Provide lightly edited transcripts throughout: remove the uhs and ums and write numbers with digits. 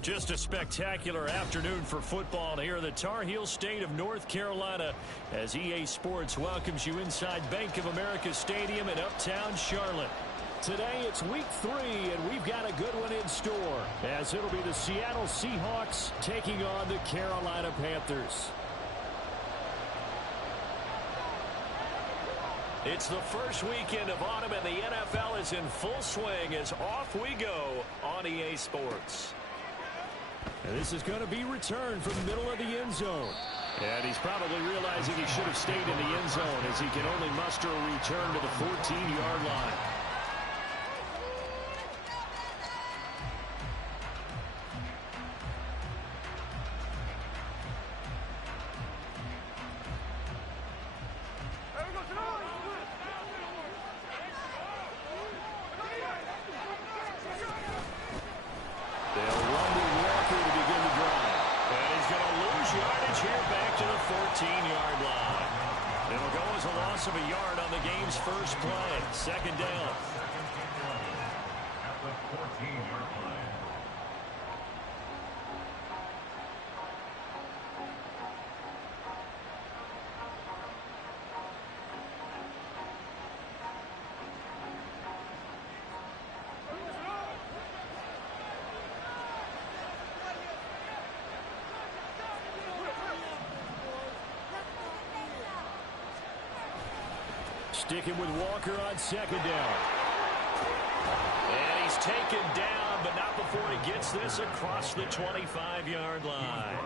Just a spectacular afternoon for football here in the Tar Heel state of North Carolina as EA Sports welcomes you inside Bank of America Stadium in uptown Charlotte. Today it's week 3, and we've got a good one in store as it'll be the Seattle Seahawks taking on the Carolina Panthers. It's the first weekend of autumn, and the NFL is in full swing as off we go on EA Sports. And this is going to be returned from the middle of the end zone. And he's probably realizing he should have stayed in the end zone as he can only muster a return to the 14-yard line. Of a yard on the game's first play. Second down. At the 14-yard line. Sticking with Walker on second down. And he's taken down, but not before he gets this across the 25-yard line.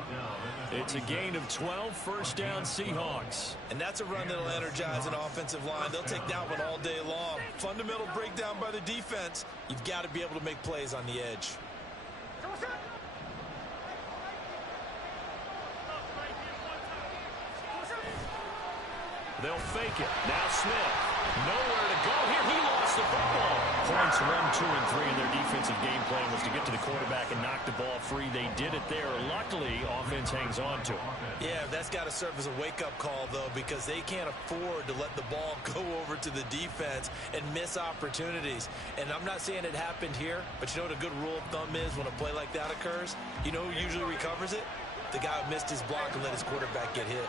It's a gain of 12, first down Seahawks. And that's a run that'll energize an offensive line. They'll take that one all day long. Fundamental breakdown by the defense. You've got to be able to make plays on the edge. They'll fake it. Now Smith. Nowhere to go here. He lost the football. Points run 2 and 3 in their defensive game plan was to get to the quarterback and knock the ball free. They did it there. Luckily, offense hangs on to it. Yeah, that's got to serve as a wake-up call, though, because they can't afford to let the ball go over to the defense and miss opportunities. And I'm not saying it happened here, but you know what a good rule of thumb is when a play like that occurs? You know who usually recovers it? The guy who missed his block and let his quarterback get hit.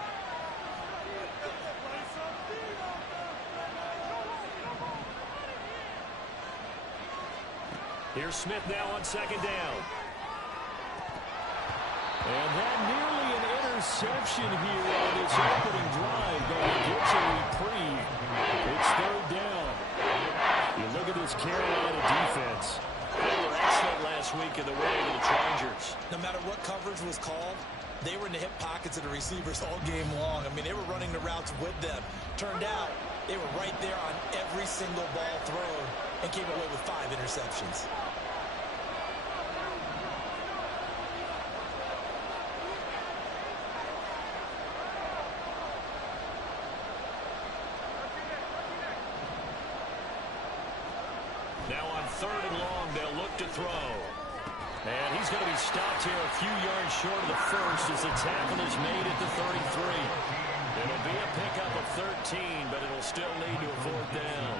Here's Smith now on second down. And that nearly an interception here on this opening drive, but he gets a reprieve. It's third down. You look at this Carolina defense. They were excellent last week in the way of the Chargers. No matter what coverage was called, they were in the hip pockets of the receivers all game long. I mean, they were running the routes with them. Turned out, they were right there on every single ball thrown and came away with 5 interceptions. Now on third and long, they'll look to throw. And he's going to be stopped here a few yards short of the first as the tackle is made at the 33. It'll be a pickup of 13, but it'll still lead to a fourth down.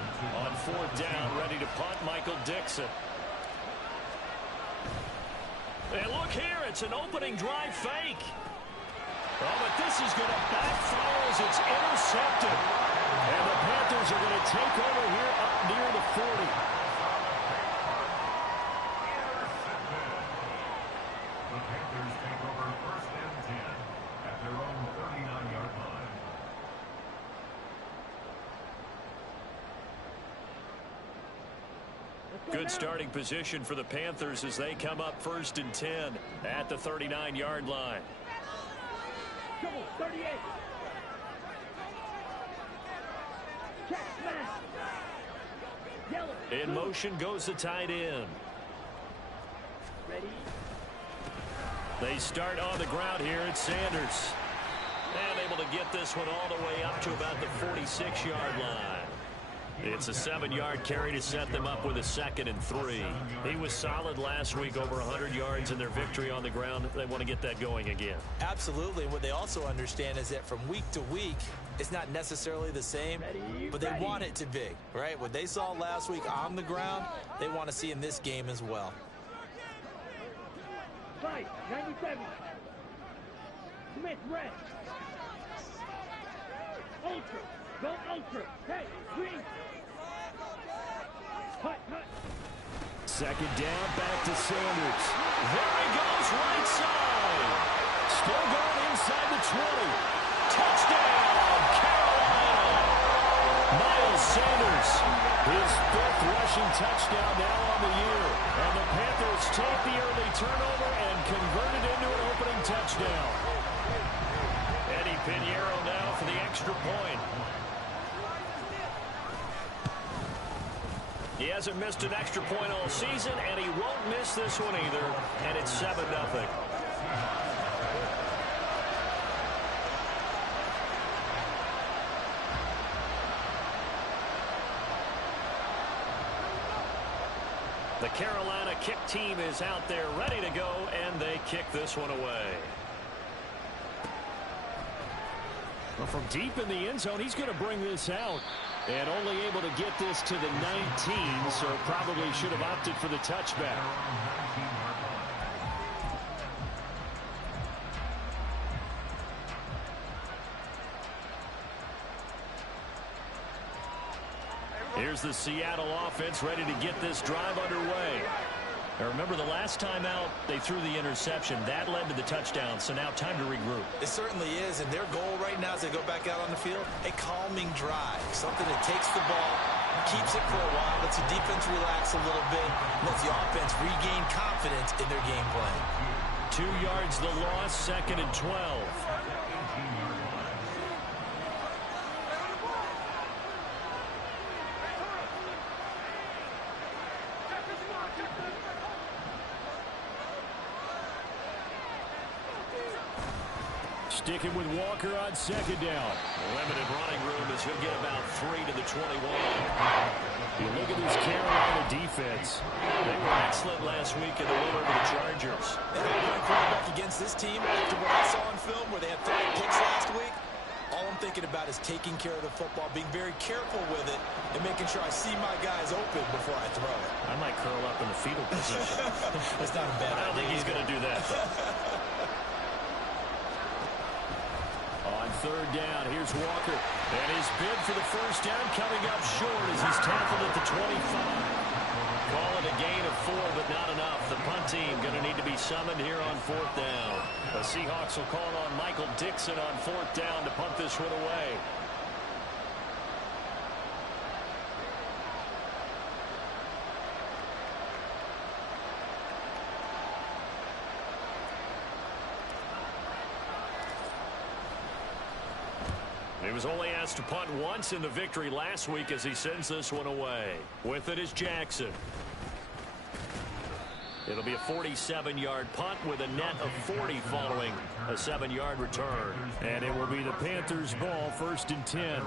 On fourth down, ready to punt, Michael Dixon. And look here, it's an opening drive fake. Oh, but this is going to backfire as it's intercepted. And the Panthers are going to take over here up near the 40. Good starting position for the Panthers as they come up first and 10 at the 39-yard line. Double 38. Check, smash. In motion goes the tight end. Ready? They start on the ground here at Sanders. And able to get this one all the way up to about the 46-yard line. It's a 7-yard carry to set them up with a 2nd and 3. He was solid last week, over 100 yards in their victory on the ground. They want to get that going again. Absolutely. What they also understand is that from week to week, it's not necessarily the same, but they want it to be, right? What they saw last week on the ground, they want to see in this game as well. 5, 97. Smith, red. Ultra. Go ultra. Hey, green. Hut. Second down, back to Sanders. There he goes, right side. Still going inside the 20. Touchdown, Carolina. Miles Sanders, his 5th rushing touchdown now on the year. And the Panthers take the early turnover and convert it into an opening touchdown. Eddie Pinheiro now for the extra point. He hasn't missed an extra point all season, and he won't miss this one either. And it's 7-0. The Carolina kick team is out there ready to go, and they kick this one away. Well, from deep in the end zone, he's going to bring this out. And only able to get this to the 19, so probably should have opted for the touchback. Here's the Seattle offense ready to get this drive underway. Now remember, the last time out, they threw the interception. That led to the touchdown, so now time to regroup. It certainly is, and their goal right now as they go back out on the field, a calming drive. Something that takes the ball, keeps it for a while, lets the defense relax a little bit, lets the offense regain confidence in their game plan. 2 yards the loss, 2nd and 12. Sticking with Walker on 2nd down. Limited running room as he'll get about 3 to the 21. You look at this Carolina defense. They were excellent last week in the win over the Chargers. And I'm going quarterback against this team after what I saw on film where they had 5 picks last week. All I'm thinking about is taking care of the football, being very careful with it, and making sure I see my guys open before I throw it. I might curl up in the fetal position. That's not a bad idea. I don't think he's going to do that, though. On 3rd down, here's Walker. And his bid for the first down coming up short as he's tackled at the 25. Call it a gain of 4, but not enough. The punt team going to need to be summoned here on 4th down. The Seahawks will call on Michael Dixon on 4th down to punt this one away. He was only asked to punt once in the victory last week as he sends this one away. With it is Jackson. It'll be a 47-yard punt with a net of 40 following a 7-yard return. And it will be the Panthers' ball, 1st and 10.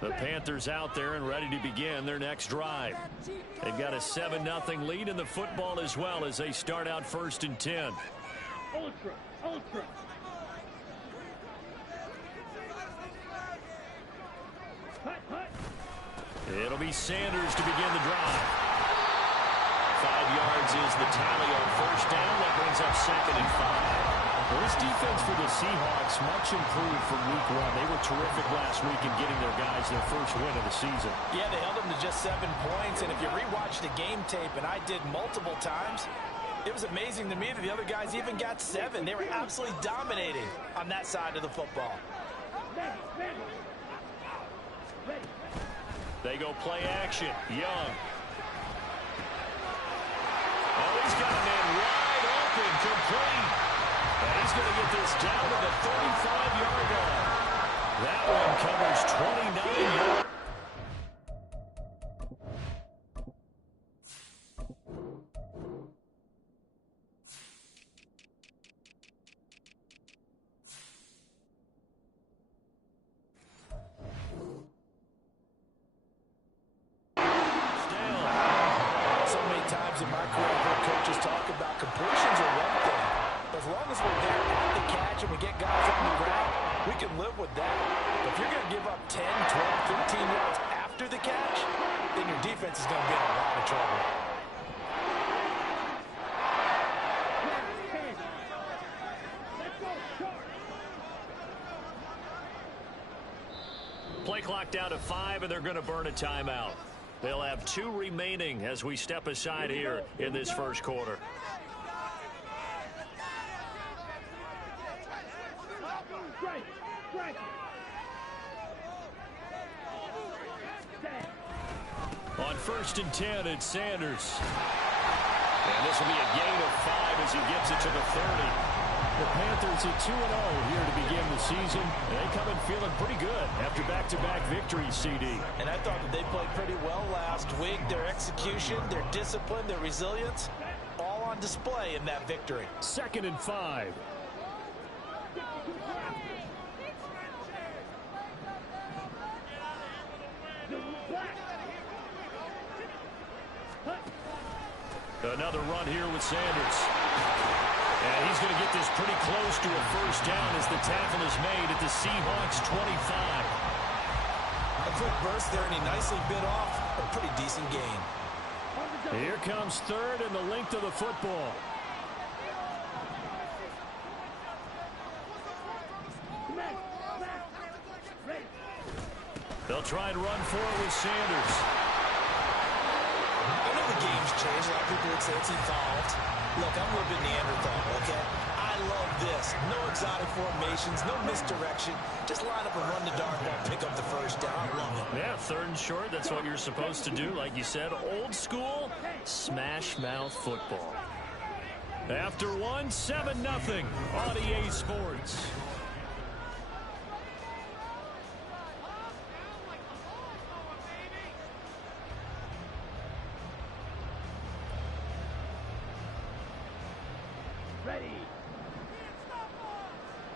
The Panthers out there and ready to begin their next drive. They've got a 7-0 lead in the football as well as they start out 1st and 10. Ultra. Hut. It'll be Sanders to begin the drive. 5 yards is the tally on 1st down. That brings up 2nd and 5. Well, this defense for the Seahawks much improved from week 1. They were terrific last week in getting their guys their first win of the season. Yeah, they held them to just 7 points, and if you rewatch the game tape, and I did multiple times, it was amazing to me that the other guys even got 7. They were absolutely dominating on that side of the football. They go play action. Young. Oh, he's got a man wide open, complete. And he's going to get this down to the 35-yard line. That one covers 29 yards. In my career, I've heard coaches talk about completions are one thing. But as long as we're there at the catch and we get guys on the ground, we can live with that. But if you're going to give up 10, 12, 13 yards after defense is going to be in a lot of trouble. Play clock down to 5, and they're going to burn a timeout. They'll have 2 remaining as we step aside here in this first quarter. On 1st and 10, it's Sanders. And this will be a gain of 5 as he gets it to the 30. The Panthers at 2-0 here to begin the season. They come in feeling pretty good after back-to-back victories, CD. And I thought that they played pretty well last week. Their execution, their discipline, their resilience, all on display in that victory. 2nd and 5. Another run here with Sanders. And he's going to get this pretty close to a first down as the tackle is made at the Seahawks 25. A quick burst there, and he nicely bit off a pretty decent gain. Here comes 3rd and the length of the football. They'll try and run for it with Sanders. I know the game's changed. A lot of people would say it's evolved. Look, I'm a little bit Neanderthal, okay? I love this. No exotic formations, no misdirection. Just line up and run the dart ball, pick up the first down. I love it. Yeah, 3rd and short. That's what you're supposed to do. Like you said, old school, smash mouth football. After 1, 7-0 on EA Sports. Ready.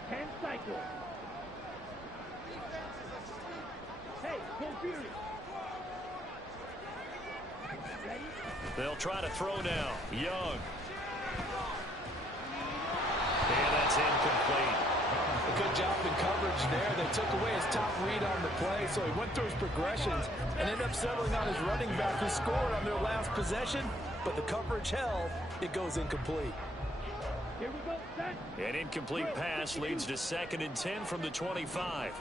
10 cycles. Hey, full fury. Ready? They'll try to throw now. Young. And that's incomplete. A good job in coverage there. They took away his top read on the play, so he went through his progressions and ended up settling on his running back who scored on their last possession, but the coverage held. It goes incomplete. Here we go, set. An incomplete pass leads to 2nd and 10 from the 25.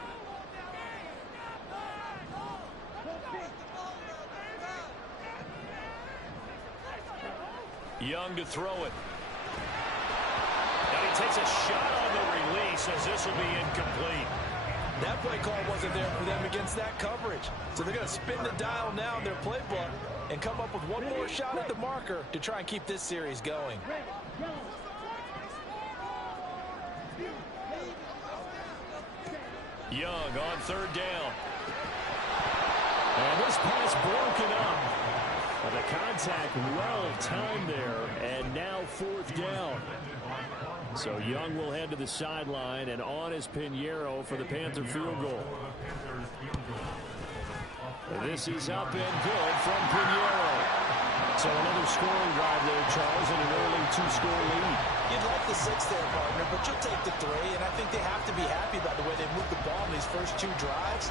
Young to throw it. And he takes a shot on the release as this will be incomplete. That play call wasn't there for them against that coverage. So they're going to spin the dial now in their playbook and come up with one more shot at the marker to try and keep this series going. Young on 3rd down. And this pass broken up. And the contact well timed there. And now 4th down. So Young will head to the sideline, and on is Pinheiro for the Panther field goal. This is up and good from Pinheiro. So another scoring drive there, Charles, and an early 2-score lead. You'd like the 6 there, partner, but you'll take the 3, and I think they have to be happy about the way they moved the ball in these first 2 drives.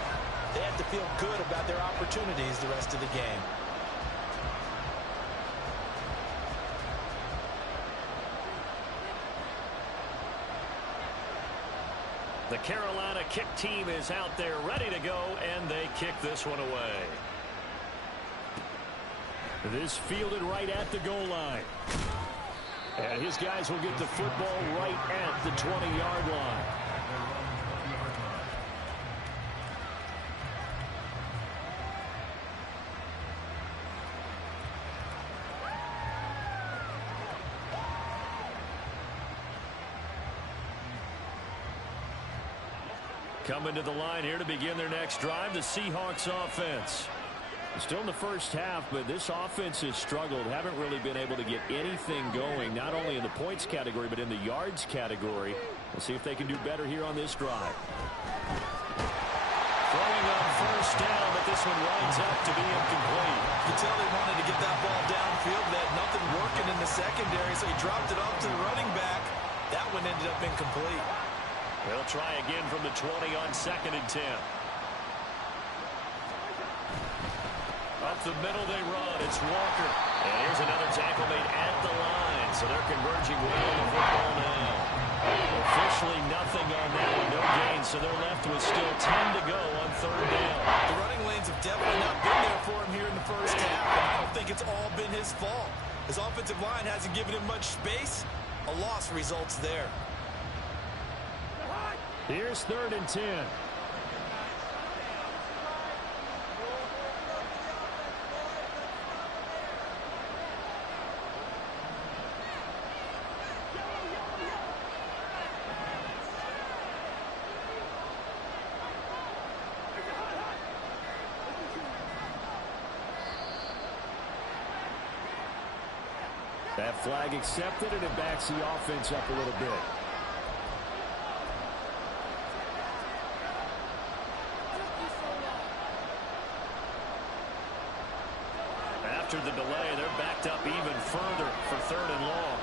They have to feel good about their opportunities the rest of the game. The Carolina kick team is out there ready to go, and they kick this one away. This fielded right at the goal line. And his guys will get the football right at the 20-yard line. Coming to the line here to begin their next drive, the Seahawks offense. Still in the first half, but this offense has struggled. Haven't really been able to get anything going, not only in the points category, but in the yards category. We'll see if they can do better here on this drive. Throwing on 1st down, but this one winds up to be incomplete. You can tell they wanted to get that ball downfield. They had nothing working in the secondary, so he dropped it off to the running back. That one ended up incomplete. They'll try again from the 20 on 2nd and 10. Up Up the middle they run. It's Walker. And here's another tackle made at the line. So they're converging well on the football now. Officially nothing on that one. No gain. So they're left with still 10 to go on third down. The running lanes have definitely not been there for him here in the first half. And I don't think it's all been his fault. His offensive line hasn't given him much space. A loss results there. Here's 3rd and 10. That flag accepted, and it backs the offense up a little bit. After the delay, they're backed up even further for 3rd and long.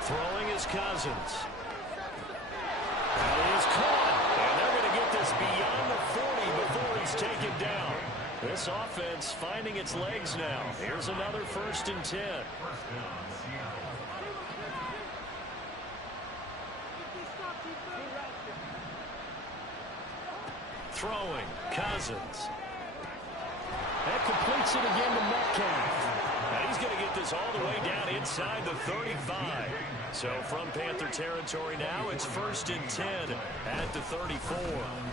Throwing is Cousins. That is caught. And they're going to get this beyond the 40 before he's taken down. This offense finding its legs now. Here's another 1st and 10. Throwing, Cousins. That completes it again to Metcalf. Now he's going to get this all the way down inside the 35. So from Panther territory now, it's 1st and 10 at the 34.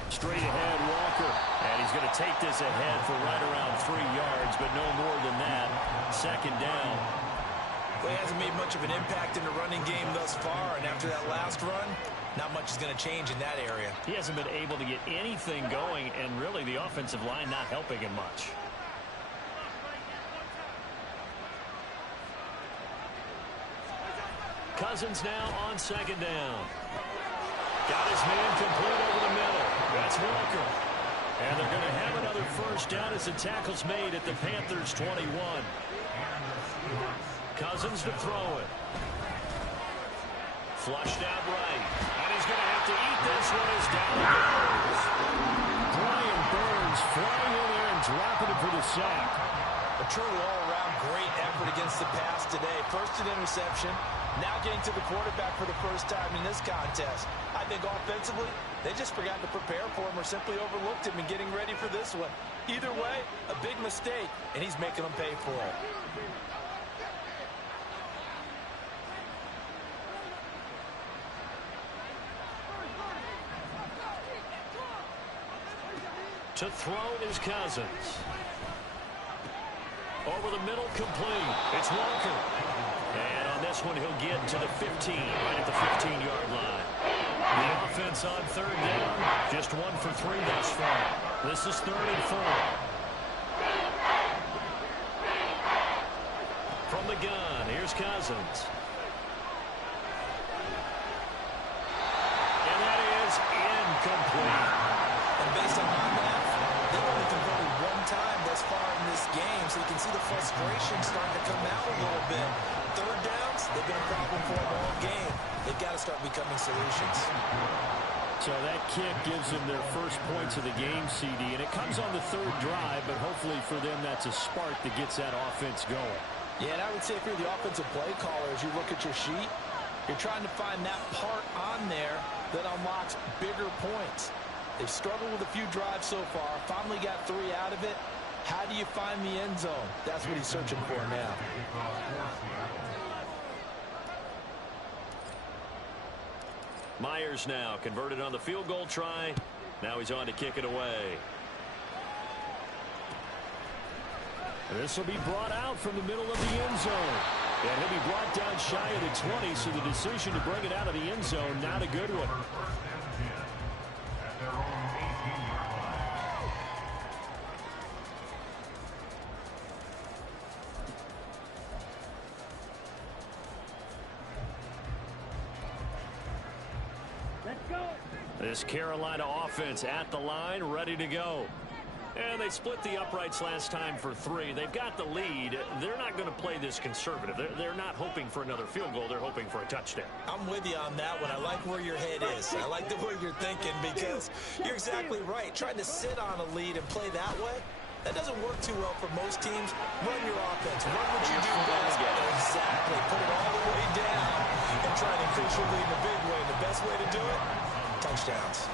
Straight ahead, Walker. And he's going to take this ahead for right around 3 yards, but no more than that. 2nd down. Well, he hasn't made much of an impact in the running game thus far, and after that last run, not much is going to change in that area. He hasn't been able to get anything going, and really the offensive line not helping him much. Cousins now on 2nd down. Got his man complete over the middle. That's Walker. And they're going to have another 1st down as the tackle's made at the Panthers' 21. Cousins to throw it. Flushed out right. And he's going to have to eat this one as down it goes. Brian Burns flying in there and dropping it for the sack. A truly all-around great effort against the pass today. First an interception, now getting to the quarterback for the first time in this contest. I think offensively, they just forgot to prepare for him or simply overlooked him in getting ready for this one. Either way, a big mistake, and he's making them pay for it. To throw is Cousins. Over the middle, complete. It's Walker. And on this one, he'll get to the 15, right at the 15-yard line. The offense on 3rd down, just 1 for 3 thus far. This is 3rd and 4. From the gun, here's Cousins. And that is incomplete. And based on my math, they've only converted 1 time thus far in this game, so you can see the frustration starting to come out a little bit. 3rd downs, they've been a problem for them all game. They've got to start becoming solutions. So that kick gives them their first points of the game, CD, and it comes on the 3rd drive, but hopefully for them that's a spark that gets that offense going. Yeah, and I would say if you're the offensive play caller, as you look at your sheet, you're trying to find that part on there that unlocks bigger points. They've struggled with a few drives so far, finally got 3 out of it. How do you find the end zone? That's what he's searching for now. Myers now converted on the field goal try. Now he's on to kick it away. This will be brought out from the middle of the end zone. And he'll be brought down shy of the 20, so the decision to bring it out of the end zone, not a good one. Let's go. This Carolina offense at the line, ready to go. And they split the uprights last time for 3. They've got the lead. They're not going to play this conservative. They're not hoping for another field goal. They're hoping for a touchdown. I'm with you on that one. I like where your head is. I like the way you're thinking because you're exactly right. Trying to sit on a lead and play that way, that doesn't work too well for most teams. Run your offense. Run what you do best. Exactly. Put it all the way down and try to increase your lead in a big way. The best way to do it, touchdowns.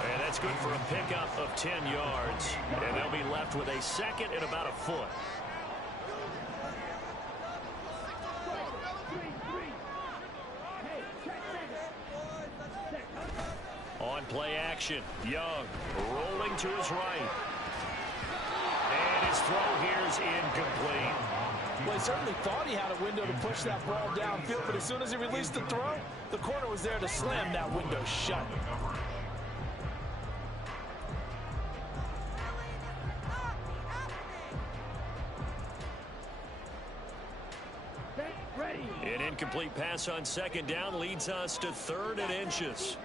And that's good for a pickup of 10 yards. And they'll be left with a second and about a foot. On play action, Young rolling to his right. And his throw here is incomplete. Well, he certainly thought he had a window to push that ball downfield, but as soon as he released the throw, the corner was there to slam that window shut. An incomplete pass on second down leads us to 3rd and inches.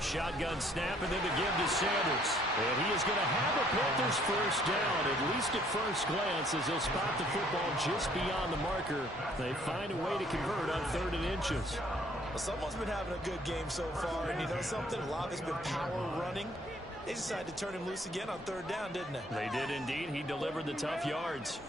Shotgun snap and then to give to Sanders. And he is going to have a Panthers first down, at least at first glance, as they'll spot the football just beyond the marker. They find a way to convert on 3rd and inches. Well, someone's been having a good game so far, and you know something? A lot has been power running. They decided to turn him loose again on 3rd down, didn't they? They did indeed. He delivered the tough yards.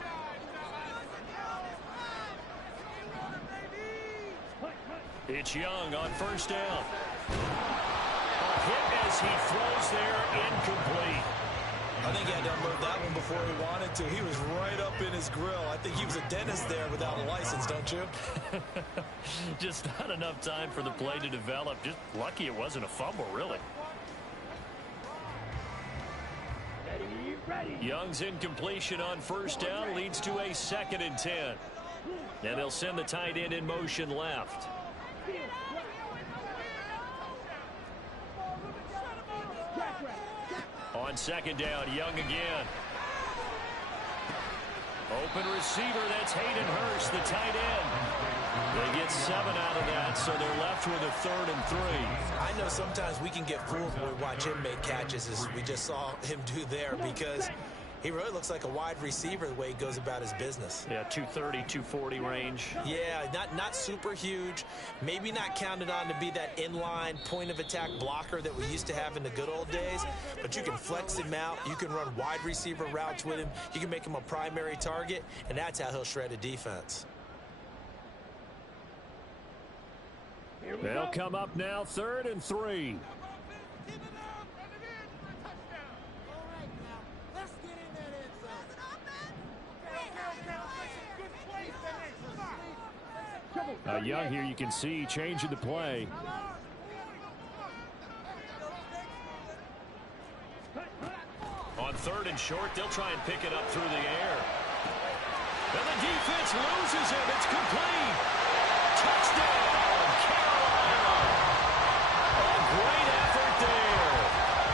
It's Young on first down. A hit as he throws there, incomplete. I think he had to unload that one before he wanted to. He was right up in his grill. I think he was a dentist there without a license, don't you? Just not enough time for the play to develop. Just lucky it wasn't a fumble, really. Young's incompletion on first down leads to a 2nd and 10. And they'll send the tight end in motion left. On second down, Young again. Open receiver, that's Hayden Hurst, the tight end. They get 7 out of that, so they're left with a 3rd and 3. I know sometimes we can get fooled when we watch him make catches, as we just saw him do there, because he really looks like a wide receiver the way he goes about his business. Yeah, 230, 240 range. Yeah, not super huge. Maybe not counted on to be that inline point-of-attack blocker that we used to have in the good old days. But you can flex him out. You can run wide receiver routes with him. You can make him a primary target, and that's how he'll shred a defense. They'll come up now, 3rd and 3. Young here, you can see changing the play. On 3rd and short, they'll try and pick it up through the air. And the defense loses him. It's complete. Touchdown, Carolina. A great effort there.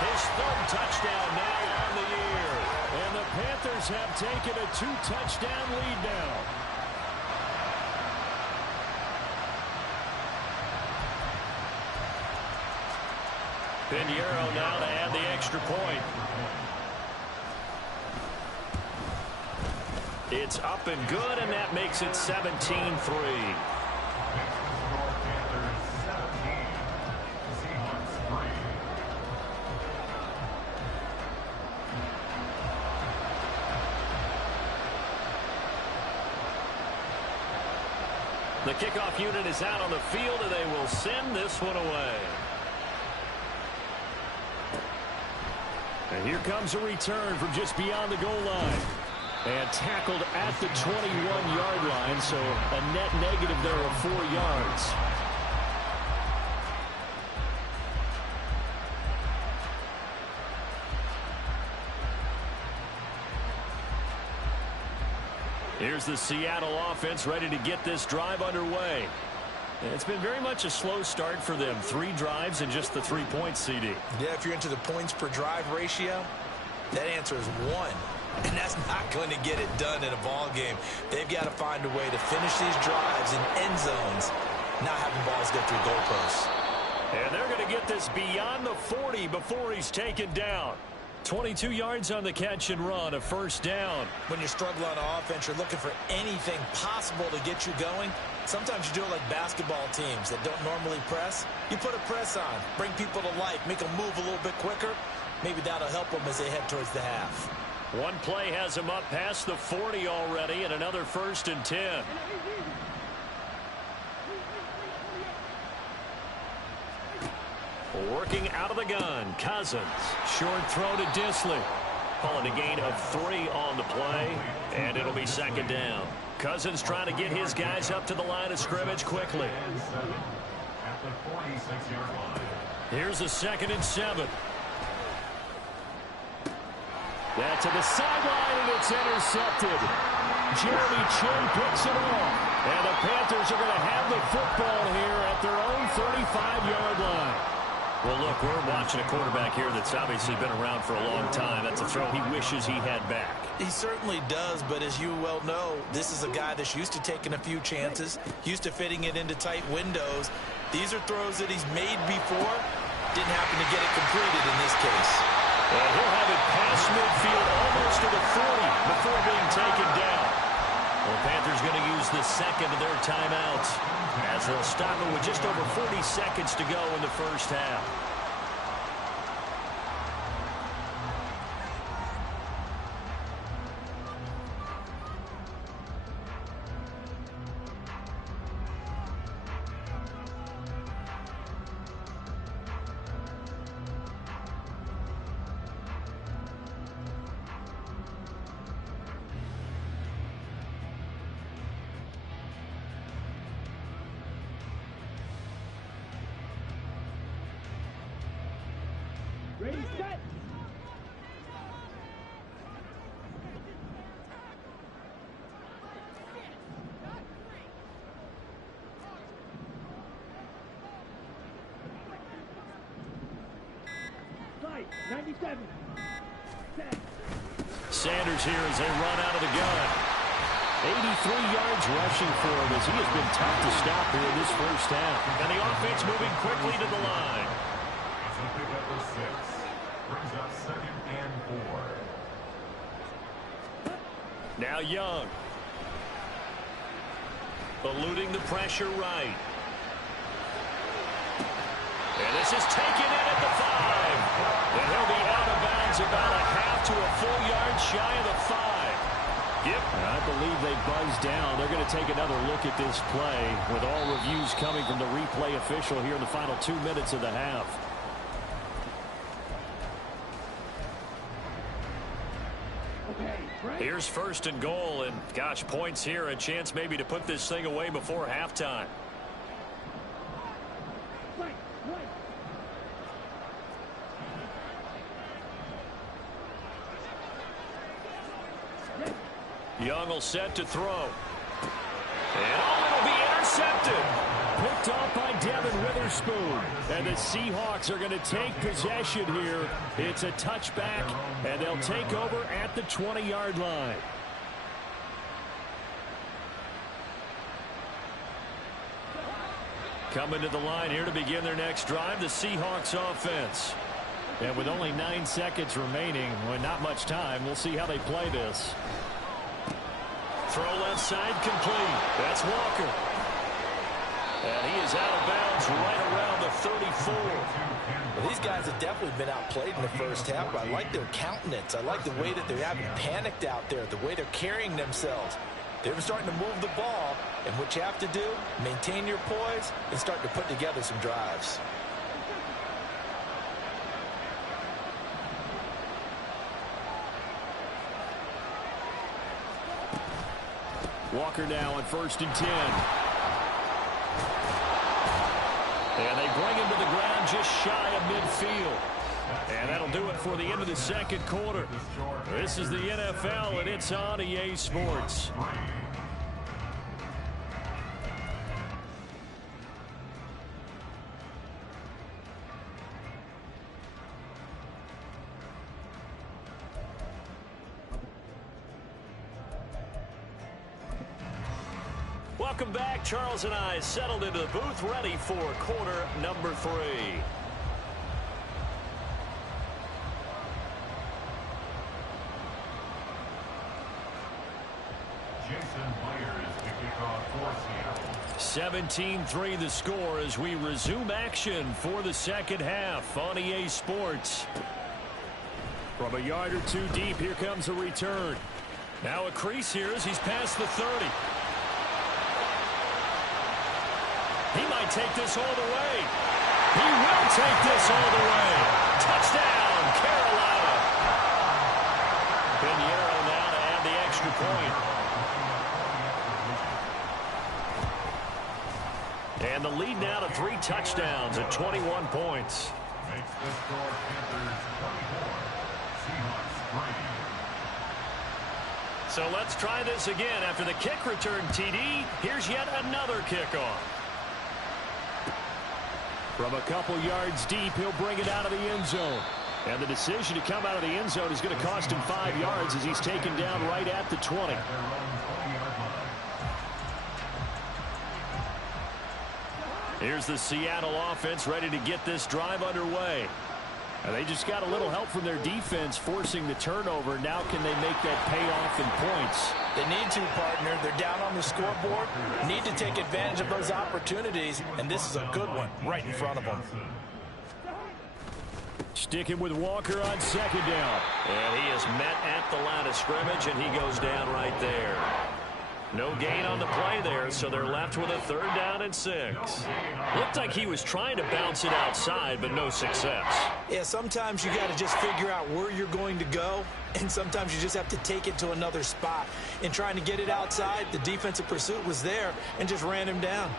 His 3rd touchdown now on the year. And the Panthers have taken a 2-touchdown lead now. Pinheiro now to add the extra point. It's up and good, and that makes it 17-3. The kickoff unit is out on the field, and they will send this one away. And here comes a return from just beyond the goal line. And tackled at the 21-yard line, so a net negative there of 4 yards. Here's the Seattle offense ready to get this drive underway. It's been very much a slow start for them. 3 drives and just the 3 points, CD. Yeah, if you're into the points per drive ratio, that answer is 1. And that's not going to get it done in a ball game. They've got to find a way to finish these drives in end zones, not having balls go through goalposts. And they're going to get this beyond the 40 before he's taken down. 22 yards on the catch and run, a first down. When you're struggling on offense, you're looking for anything possible to get you going. Sometimes you do it like basketball teams that don't normally press. You put a press on, bring people to life, make them move a little bit quicker. Maybe that'll help them as they head towards the half. One play has them up past the 40 already, and another 1st and 10. Working out of the gun, Cousins. Short throw to Disley. Calling a gain of 3 on the play, and it'll be 2nd down. Cousins trying to get his guys up to the line of scrimmage quickly. Here's a 2nd and 7. That's to the sideline, and it's intercepted. Jeremy Chin picks it off. And the Panthers are going to have the football here at their own 35-yard line. Well, look, we're watching a quarterback here that's obviously been around for a long time. That's a throw he wishes he had back. He certainly does, but as you well know, this is a guy that's used to taking a few chances, used to fitting it into tight windows. These are throws that he's made before. Didn't happen to get it completed in this case. And he'll have it past midfield almost to the 40 before being taken down. Well, the Panthers going to use the 2nd of their timeouts as they'll stop it with just over 40 seconds to go in the first half. Ready, set. Fight, 97. Set. Sanders here as they run out of the gun. 83 yards rushing for him as he has been tough to stop here in this first half. And the offense moving quickly to the line. Brings up 2nd and 4. Now Young. Eluding the pressure right. And this is taken in at the 5. And he'll be out of bounds about a half to a full yard shy of the 5. Yep. I believe they buzzed down. They're going to take another look at this play with all reviews coming from the replay official here in the final 2 minutes of the half. Here's 1st and goal, and gosh, points here, a chance maybe to put this thing away before halftime. Right, right. Young will set to throw. And it'll be intercepted. Picked off by Devin Witherspoon. And the Seahawks are going to take possession here. It's a touchback, and they'll take over at the 20-yard line. Coming to the line here to begin their next drive, the Seahawks offense. And with only 9 seconds remaining, well, not much time, we'll see how they play this. Throw left side complete. That's Walker. And he is out of bounds right around the 34. Well, these guys have definitely been outplayed in the first half, but I like their countenance. I like the way that they're having panicked out there, the way they're carrying themselves. They're starting to move the ball, and what you have to do, maintain your poise and start to put together some drives. Walker now on 1st and 10. And they bring him to the ground just shy of midfield. And that'll do it for the end of the second quarter. This is the NFL, and it's on EA Sports. Welcome back. Charles and I settled into the booth, ready for quarter number 3. 17-3 the score as we resume action for the second half on EA Sports. From a yard or two deep, here comes a return. Now a crease here as he's past the 30. He might take this all the way. He will take this all the way. Touchdown, Carolina. Pinheiro now to add the extra point. And the lead now to 3 touchdowns at 21 points. Makes the score Panthers 24, Seahawks 3. So let's try this again. After the kick return TD, here's yet another kickoff. From a couple yards deep, he'll bring it out of the end zone. And the decision to come out of the end zone is going to cost him 5 yards as he's taken down right at the 20. Here's the Seattle offense ready to get this drive underway. And they just got a little help from their defense forcing the turnover. Now can they make that pay off in points? They need to, partner. They're down on the scoreboard. Need to take advantage of those opportunities. And this is a good one right in front of them. Sticking with Walker on second down. And he is met at the line of scrimmage, and he goes down right there. No gain on the play there, so they're left with a 3rd down and 6. Looked like he was trying to bounce it outside, but no success. Yeah, sometimes you got to just figure out where you're going to go, and sometimes you just have to take it to another spot. In trying to get it outside, the defensive pursuit was there and just ran him down.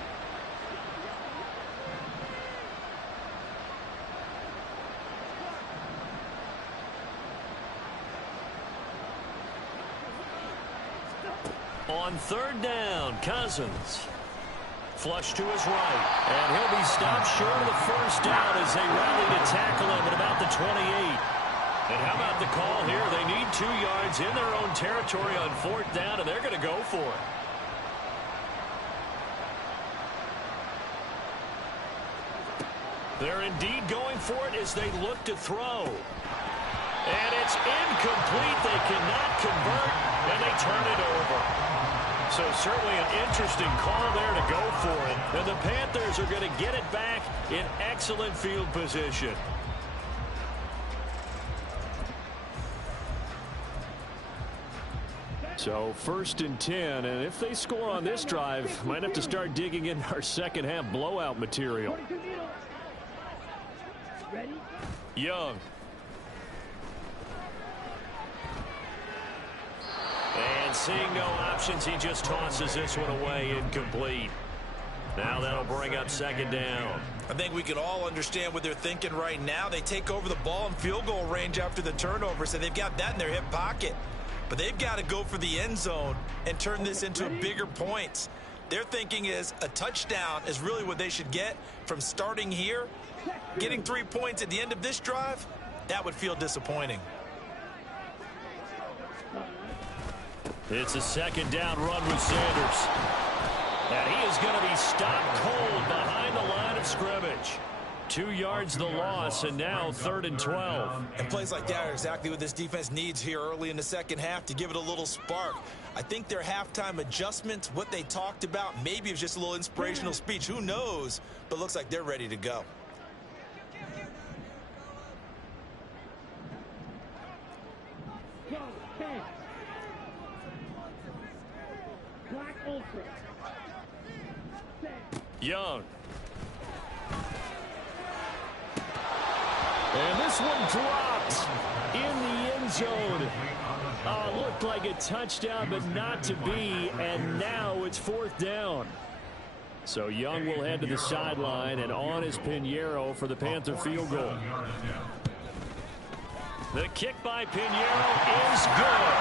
On 3rd down, Cousins. Flush to his right. And he'll be stopped short of the 1st down as they rally to tackle him at about the 28. And how about the call here? They need 2 yards in their own territory on 4th down, and they're going to go for it. They're indeed going for it as they look to throw. And it's incomplete. They cannot convert, and they turn it over. So certainly an interesting call there to go for it. And the Panthers are going to get it back in excellent field position. So 1st and 10, and if they score on this drive, might have to start digging in our second half blowout material. Ready? Young. And seeing no options, he just tosses this one away, incomplete. Now that'll bring up 2nd down. I think we can all understand what they're thinking right now. They take over the ball in field goal range after the turnover, so they've got that in their hip pocket. But they've got to go for the end zone and turn this into bigger points. Their thinking is a touchdown is really what they should get from starting here. Getting 3 points at the end of this drive, that would feel disappointing. It's a 2nd down run with Sanders. And he is going to be stopped cold behind the line of scrimmage. 2 yards the loss, and now 3rd and 12. And plays like that are exactly what this defense needs here early in the second half to give it a little spark. I think their halftime adjustments, what they talked about, maybe it was just a little inspirational speech. Who knows? But looks like they're ready to go. Go, 10. Black Ultra. Young. And this one dropped in the end zone. Looked like a touchdown, but not to be. And now it's 4th down. So Young will head to the sideline, and on is Pinheiro for the Panther field goal. The kick by Pinheiro is good.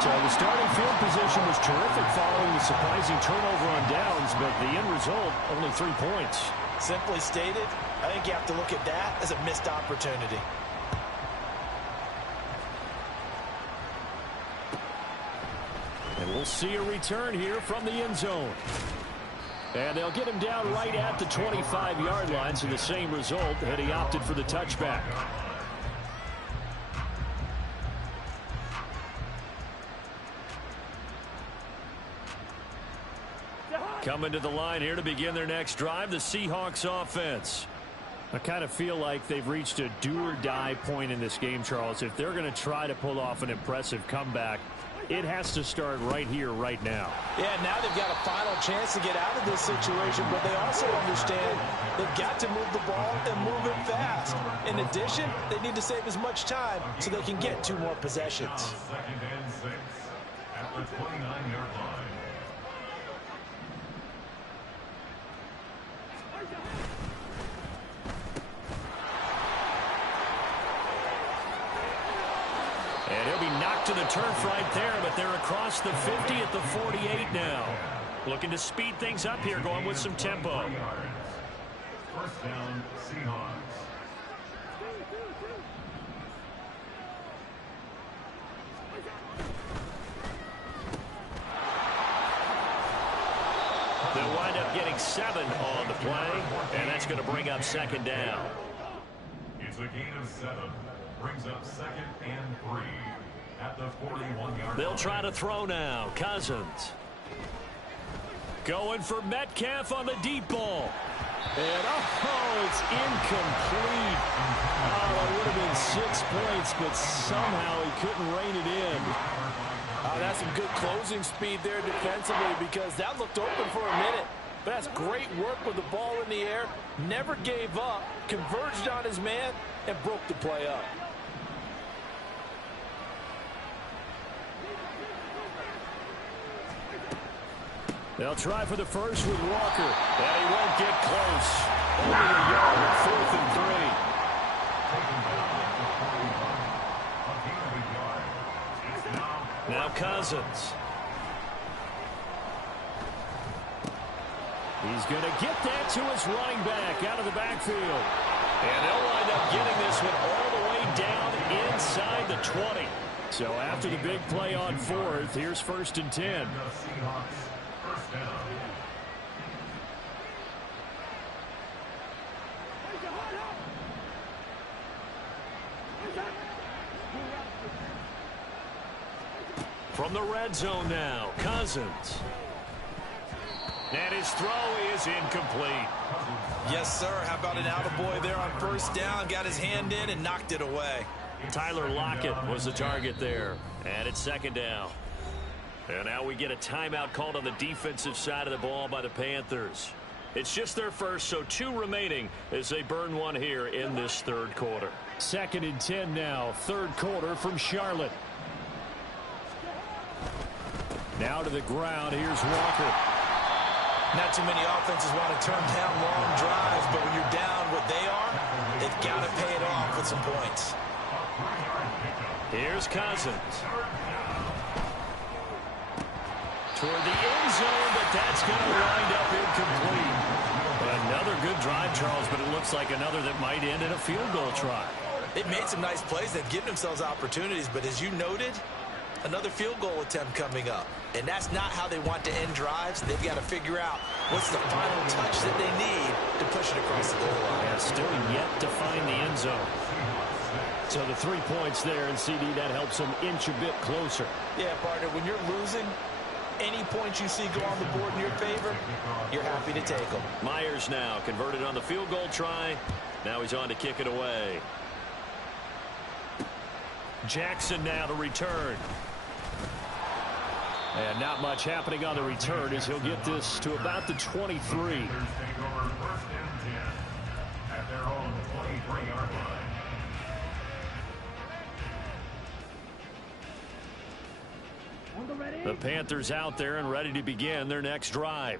So the starting field position was terrific following the surprising turnover on downs, but the end result, only 3 points. Simply stated, I think you have to look at that as a missed opportunity. And we'll see a return here from the end zone. And they'll get him down right at the 25-yard line, so the same result had he opted for the touchback. Coming to the line here to begin their next drive, the Seahawks offense. I kind of feel like they've reached a do-or-die point in this game, Charles. If they're going to try to pull off an impressive comeback, it has to start right here, right now. Yeah, now they've got a final chance to get out of this situation, but they also understand they've got to move the ball and move it fast. In addition, they need to save as much time so they can get 2 more possessions. Second and 6 at the 29-yard line. And he'll be knocked to the turf right there, but they're across the 50 at the 48 now. Looking to speed things up here, going with some tempo. First down, Seahawks. They'll wind up getting 7 on the play, and that's going to bring up second down. It's a gain of 7. Brings up second and 3 at the 41-yard. They'll try to throw now. Cousins. Going for Metcalf on the deep ball. And, it's incomplete. Oh, it would have been 6 points, but somehow he couldn't rein it in. That's some good closing speed there defensively because that looked open for a minute. But that's great work with the ball in the air. Never gave up, converged on his man, and broke the play up. They'll try for the first with Walker. And he won't get close. Only a yard at 4th and 3. Now Cousins. He's going to get that to his running back out of the backfield. And they'll wind up getting this one all the way down inside the 20. So after the big play on 4th, here's 1st and 10. From the red zone now, Cousins. And his throw is incomplete. Yes, sir. How about an attaboy there on 1st down? Got his hand in and knocked it away. Tyler Lockett was the target there. And it's 2nd down. And now we get a timeout called on the defensive side of the ball by the Panthers. It's just their first, so 2 remaining as they burn one here in this 3rd quarter. 2nd and 10 now, 3rd quarter from Charlotte. Now to the ground, here's Walker. Not too many offenses want to turn down long drives, but when you're down what they are, they've got to pay it off with some points. Here's Cousins. Toward the end zone, but that's going to wind up incomplete. Another good drive, Charles, but it looks like another that might end in a field goal try. They've made some nice plays. They've given themselves opportunities, but as you noted, another field goal attempt coming up. And that's not how they want to end drives. They've got to figure out what's the final touch that they need to push it across the goal line. Yeah, still yet to find the end zone. So the 3 points there, and CD, that helps them inch a bit closer. Yeah, partner, when you're losing, any points you see go on the board in your favor, you're happy to take them. Myers now converted on the field goal try. Now he's on to kick it away. Jackson now to return. And not much happening on the return as he'll get this to about the 23. The Panthers out there and ready to begin their next drive.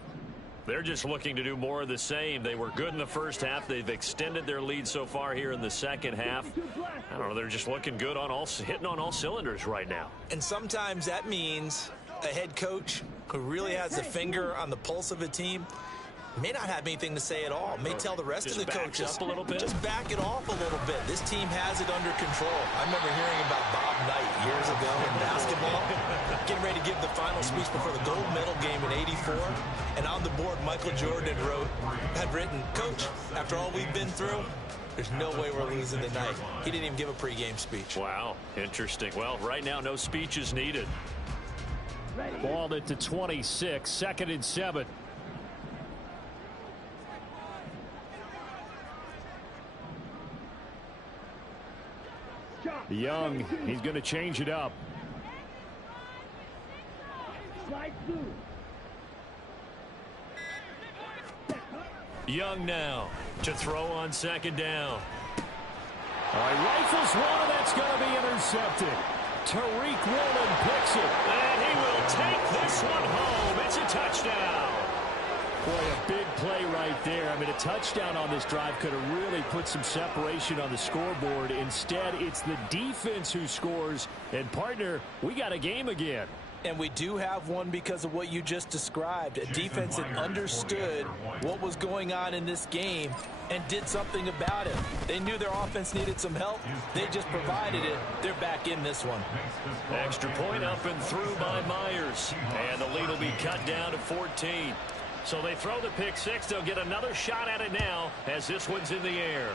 They're just looking to do more of the same. They were good in the first half. They've extended their lead so far here in the second half. I don't know, they're just looking good on hitting on all cylinders right now. And sometimes that means a head coach who really has a finger on the pulse of a team may not have anything to say at all. May tell the rest of the coaches up a little bit. Just back it off a little bit. This team has it under control. I remember hearing about Bob Knight years ago in basketball, getting ready to give the final speech before the gold medal game in '84. And on the board, Michael Jordan had written, "Coach, after all we've been through, there's no way we're losing tonight." He didn't even give a pregame speech. Wow, interesting. Well, right now, no speech is needed. Ball at the 26, 2nd and 7. Young, he's going to change it up. Slide through. Young now to throw on second down. All right, rifles one, and that's going to be intercepted. Tariq Woolen picks it, and he will take this one home. It's a touchdown. Boy, a big play right there. I mean, a touchdown on this drive could have really put some separation on the scoreboard. Instead, it's the defense who scores. And, partner, we got a game again. And we do have one because of what you just described. A defense that understood what was going on in this game and did something about it. They knew their offense needed some help. They just provided it. They're back in this one. Extra point up and through by Myers. And the lead will be cut down to 14. So they throw the pick six. They'll get another shot at it now as this one's in the air.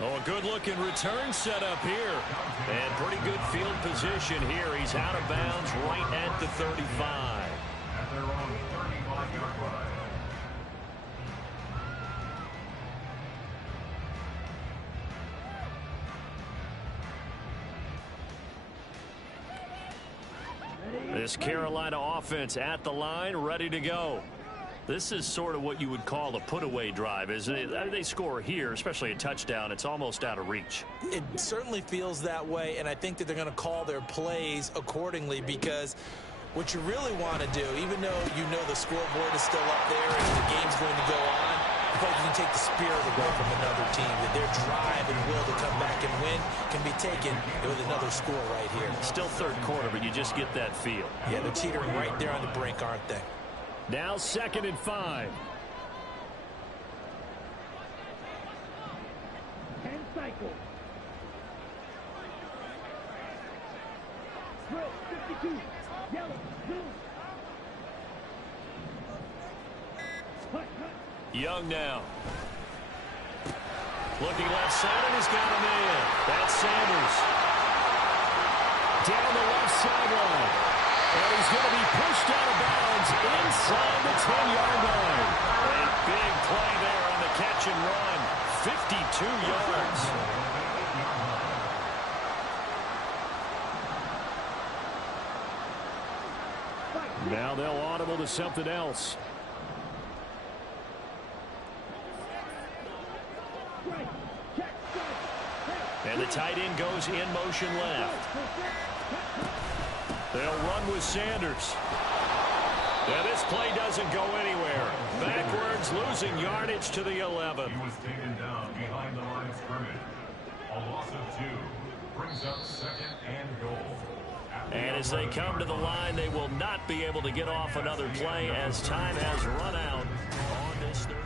Oh, a good-looking return set up here. And pretty good field position here. He's out of bounds right at the 35. At their own 35-yard line. This Carolina offense at the line, ready to go. This is sort of what you would call a put-away drive, isn't it? They score here, especially a touchdown. It's almost out of reach. It certainly feels that way, and I think that they're going to call their plays accordingly, because what you really want to do, even though you know the scoreboard is still up there and the game's going to go on, I feel like you can take the spirit away from another team, that their drive and will to come back and win can be taken with another score right here. Still third quarter, but you just get that feel. Yeah, they're teetering right there on the brink, aren't they? Now 2nd and 5. 10 cycles. Drill, 52. Yellow, blue. Hut, hut. Young now. Looking left side, and he's got a man. That's Sanders. Down the left sideline. And he's going to be pushed out of bounds inside the 10-yard line. A big play there on the catch and run. 52 yards. Now they'll audible to something else. And the tight end goes in motion left. They'll run with Sanders. Yeah, this play doesn't go anywhere. Backwards, losing yardage to the 11. He was taken down behind the line of scrimmage. A loss of 2 brings up 2nd and goal. And as they come to the line, they will not be able to get off another play as time has run out on this third quarter.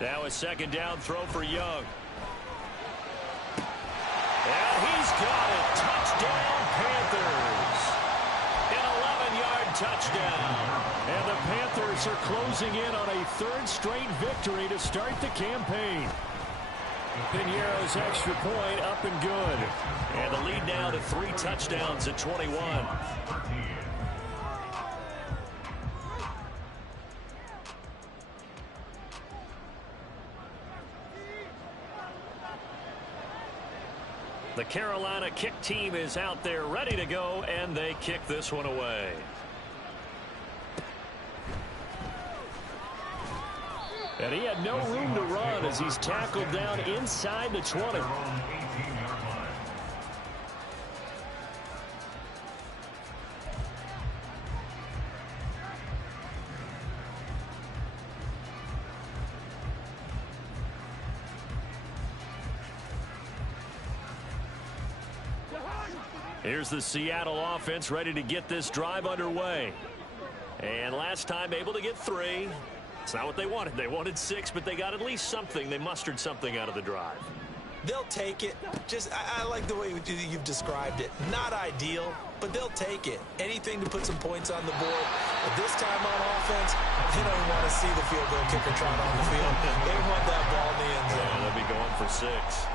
Now a 2nd down throw for Young. And he's got it. Touchdown, Panthers. An 11-yard touchdown. And the Panthers are closing in on a 3rd straight victory to start the campaign. Piñeiro's extra point up and good. And the lead now to 3 touchdowns at 21. The Carolina kick team is out there ready to go, and they kick this one away. And he had no room to run as he's tackled down inside the 20. Here's the Seattle offense ready to get this drive underway. And last time able to get 3. It's not what they wanted. They wanted 6, but they got at least something. They mustered something out of the drive. They'll take it. I like the way you've described it. Not ideal, but they'll take it. Anything to put some points on the board. But this time on offense, they don't even want to see the field goal kicker trot on the field. They want that ball in the end zone. Yeah, they'll be going for 6.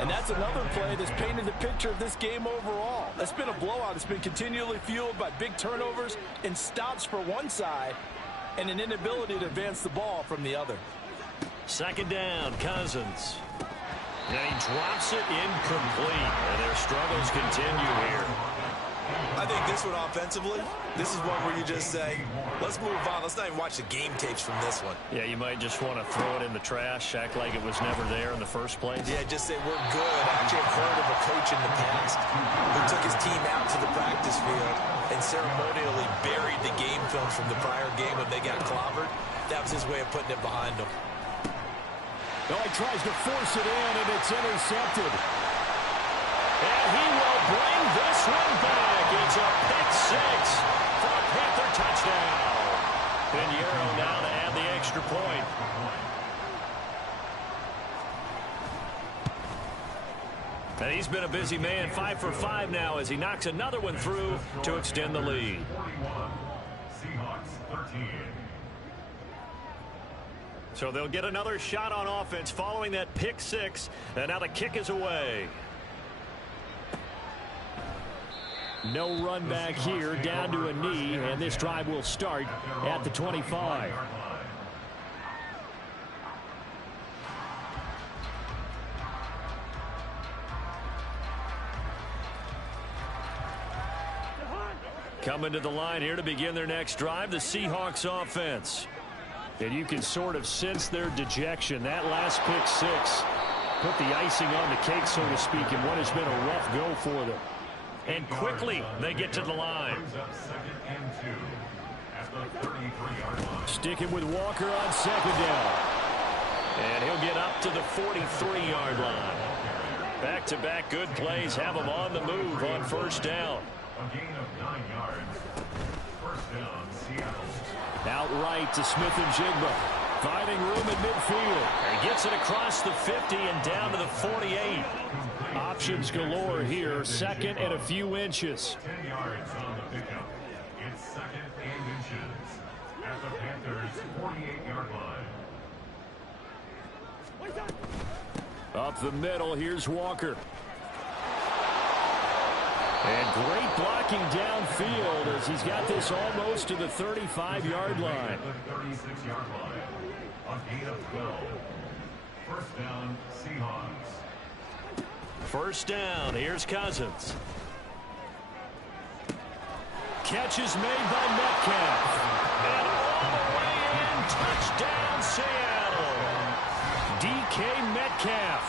And that's another play that's painted the picture of this game overall. It's been a blowout. It's been continually fueled by big turnovers and stops for one side and an inability to advance the ball from the other. Second down, Cousins. And he drops it incomplete. And their struggles continue here. I think this one offensively, this is one where you just say, let's move on. Let's not even watch the game tapes from this one. Yeah, you might just want to throw it in the trash, act like it was never there in the first place. Yeah, just say we're good. Actually, I've heard of a coach in the past who took his team out to the practice field and ceremonially buried the game film from the prior game when they got clobbered. That was his way of putting it behind him. Well, he tries to force it in, and it's intercepted. And he will bring this one back. It's a pick 6 for a Panther touchdown. Pinheiro now to add the extra point. And he's been a busy man, 5 for 5 now as he knocks another one through to extend the lead. 41, Seahawks 13. So they'll get another shot on offense following that pick 6. And now the kick is away. No run back here, down to a knee, and this drive will start at the 25. Coming to the line here to begin their next drive, the Seahawks offense. And you can sort of sense their dejection. That last pick 6 put the icing on the cake, so to speak, in what has been a rough go for them. And quickly, they get to the line. Sticking with Walker on second down. And he'll get up to the 43-yard line. Back-to-back good plays have them on the move on first down. A gain of 9 yards. First down, Seattle. Outright to Smith-Njigba. Finding room at midfield. And gets it across the 50 and down to the 48. Options galore here. Second and a few inches. 10 yards on the pickup. It's second and inches at the Panthers' 48-yard line. Up the middle, here's Walker. And great blocking downfield as he's got this almost to the 35-yard line. 36-yard line. A gain of 12. First down, Seahawks. First down, here's Cousins. Catch is made by Metcalf. And all the way in, touchdown Seattle. DK Metcalf,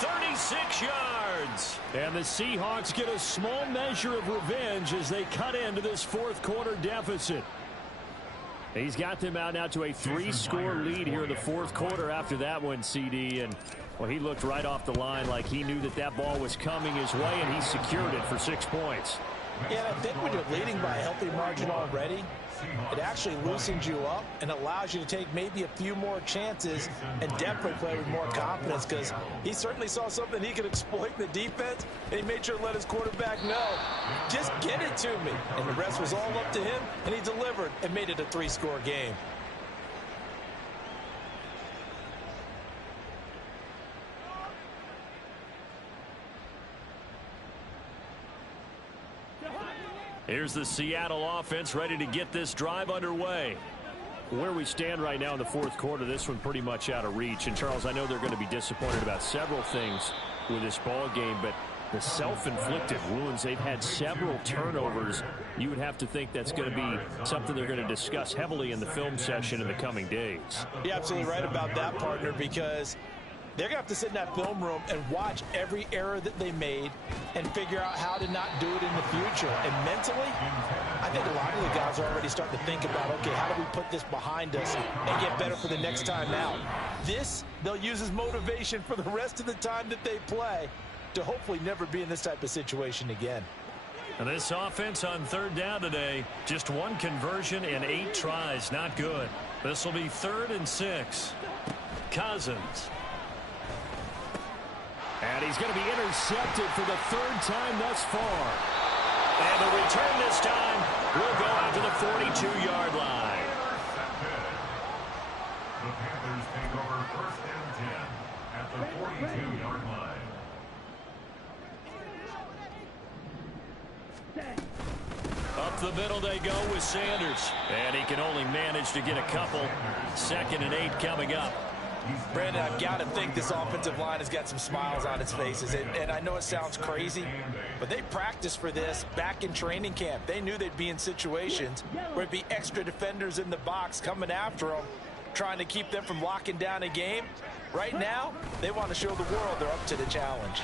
36 yards. And the Seahawks get a small measure of revenge as they cut into this fourth quarter deficit. He's got them out now to a 3-score lead here in the fourth quarter after that one, CD. And, well, he looked right off the line like he knew that that ball was coming his way, and he secured it for 6 points. Yeah, I think when you're leading by a healthy margin already, it actually loosens you up and allows you to take maybe a few more chances and definitely play with more confidence, because he certainly saw something he could exploit in the defense, and he made sure to let his quarterback know, just get it to me. And the rest was all up to him, and he delivered and made it a 3-score game. Here's the Seattle offense ready to get this drive underway. Where we stand right now in the fourth quarter, this one pretty much out of reach. And, Charles, I know they're going to be disappointed about several things with this ball game, but the self-inflicted wounds, they've had several turnovers. You would have to think that's going to be something they're going to discuss heavily in the film session in the coming days. You're absolutely right about that, partner, because they're going to have to sit in that film room and watch every error that they made and figure out how to not do it in the future. And mentally, I think a lot of the guys are already starting to think about, okay, how do we put this behind us and get better for the next time out? This, they'll use as motivation for the rest of the time that they play to hopefully never be in this type of situation again. And this offense on third down today, just 1 conversion in 8 tries. Not good. This will be 3rd and 6. Cousins. And he's going to be intercepted for the third time thus far. And the return this time will go out to the 42-yard line. The Panthers take over 1st and 10 at the 42-yard line. Up the middle they go with Sanders. And he can only manage to get a couple. 2nd and 8 coming up. Brandon, I've got to think this offensive line has got some smiles on its faces. And I know it sounds crazy, but they practiced for this back in training camp. They knew they'd be in situations where it'd be extra defenders in the box coming after them, trying to keep them from locking down a game. Right now, they want to show the world they're up to the challenge.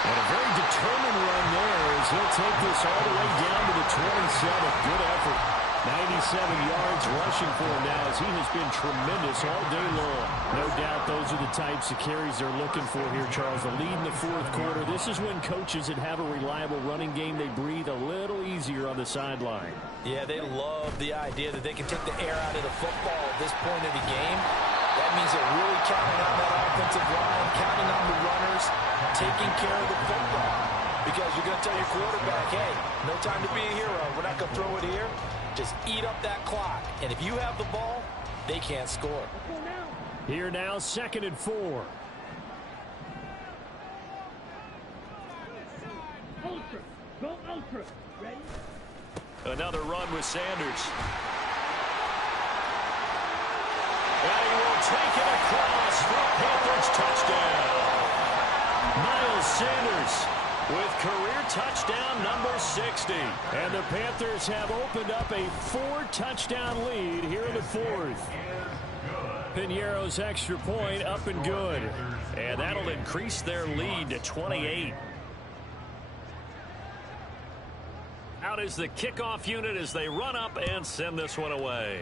And a very determined run there as he'll take this all the way down to the 27. Good effort. 97 yards rushing for him now as he has been tremendous all day long. No doubt those are the types of carries they're looking for here, Charles. The lead in the 4th quarter. This is when coaches that have a reliable running game, they breathe a little easier on the sideline. Yeah, they love the idea that they can take the air out of the football at this point of the game. That means they're really counting on that offensive line, counting on the runners, taking care of the football. Because you're going to tell your quarterback, hey, no time to be a hero. We're not going to throw it here. Just eat up that clock. And if you have the ball, they can't score. Here now, 2nd and 4. Ultra. Go ultra. Ready? Another run with Sanders. And he will take it across for a Panthers touchdown. Miles Sanders with career touchdown number 60. And the Panthers have opened up a 4-touchdown lead here in the 4th. Piñeiro's extra point up and good. And that'll increase their lead to 28. Out is the kickoff unit as they run up and send this one away.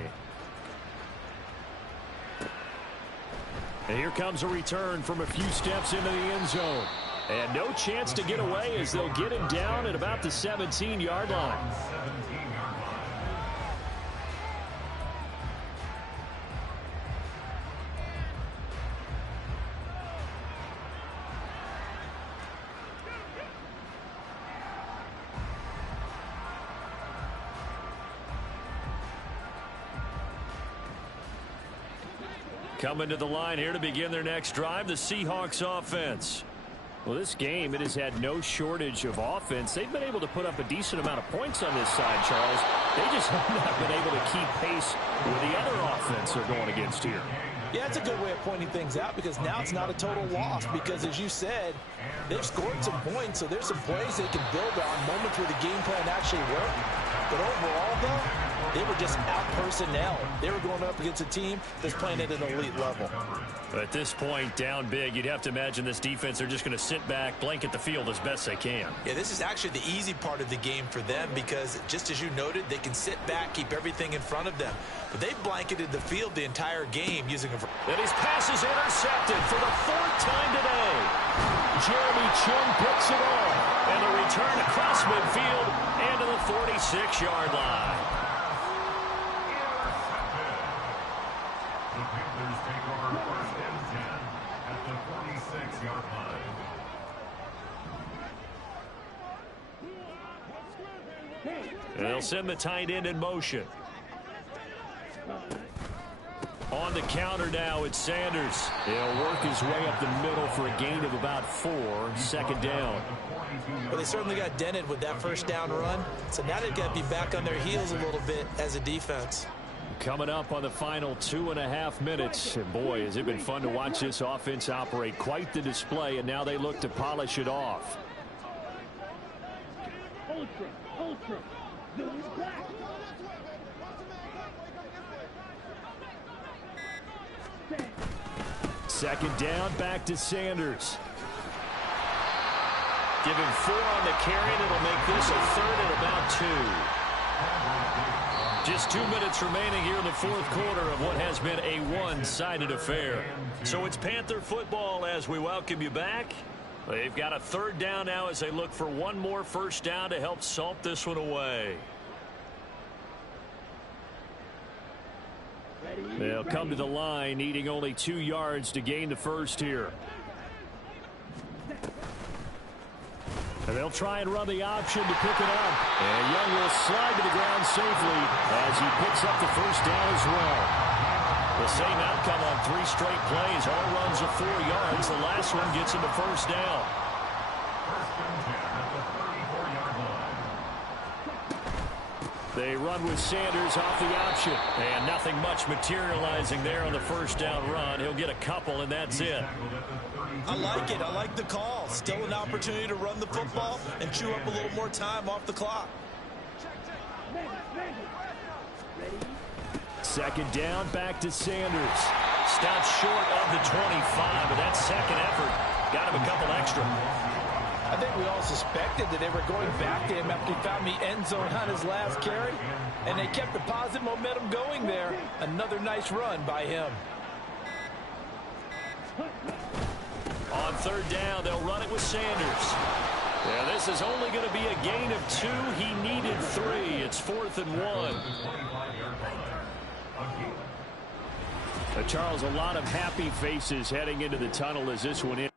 And here comes a return from a few steps into the end zone. And no chance to get away as they'll get him down at about the 17-yard line. Coming to the line here to begin their next drive, the Seahawks offense. Well, this game, it has had no shortage of offense. They've been able to put up a decent amount of points on this side, Charles. They just have not been able to keep pace with the other offense they're going against here. Yeah, it's a good way of pointing things out because now it's not a total loss because, as you said, they've scored some points, so there's some plays they can build on, moments where the game plan actually worked. But overall, though, they were just out-personnel. They were going up against a team that's playing at an elite level. At this point, down big, you'd have to imagine this defense are just going to sit back, blanket the field as best they can. Yeah, this is actually the easy part of the game for them because, just as you noted, they can sit back, keep everything in front of them. But they've blanketed the field the entire game using a... And his pass is intercepted for the 4th time today. Jeremy Chin picks it off. And the return across midfield and to the 46-yard line. The Panthers take over 1st and 10 at the 46-yard line. And they'll send the tight end in motion. On the counter now, it's Sanders. He'll work his way up the middle for a gain of about 4. 2nd down. Well, they certainly got dented with that first down run. So now they've got to be back on their heels a little bit as a defense. Coming up on the final 2.5 minutes. And boy, has it been fun to watch this offense operate. Quite the display, and now they look to polish it off. Ultra. Ultra. Zoom back. Second down, back to Sanders. Give him 4 on the carry, and it'll make this a 3rd and about 2. Just 2 minutes remaining here in the 4th quarter of what has been a one-sided affair. So it's Panther football as we welcome you back. They've got a 3rd down now as they look for one more first down to help salt this one away. They'll come to the line, needing only 2 yards to gain the first here. And they'll try and run the option to pick it up. And Young will slide to the ground safely as he picks up the first down as well. The same outcome on 3 straight plays. All runs are 4 yards. The last one gets him the first down. They run with Sanders off the option. And nothing much materializing there on the first down run. He'll get a couple, and that's it. I like it. I like the call. Still an opportunity to run the football and chew up a little more time off the clock. Second down, back to Sanders. Stopped short of the 25, but that second effort got him a couple extra. I think we all suspected that they were going back to him after he found the end zone on his last carry, and they kept the positive momentum going there. Another nice run by him. On third down, they'll run it with Sanders. Yeah, this is only going to be a gain of 2. He needed 3. It's 4th and 1. Charles, a lot of happy faces heading into the tunnel as this one is.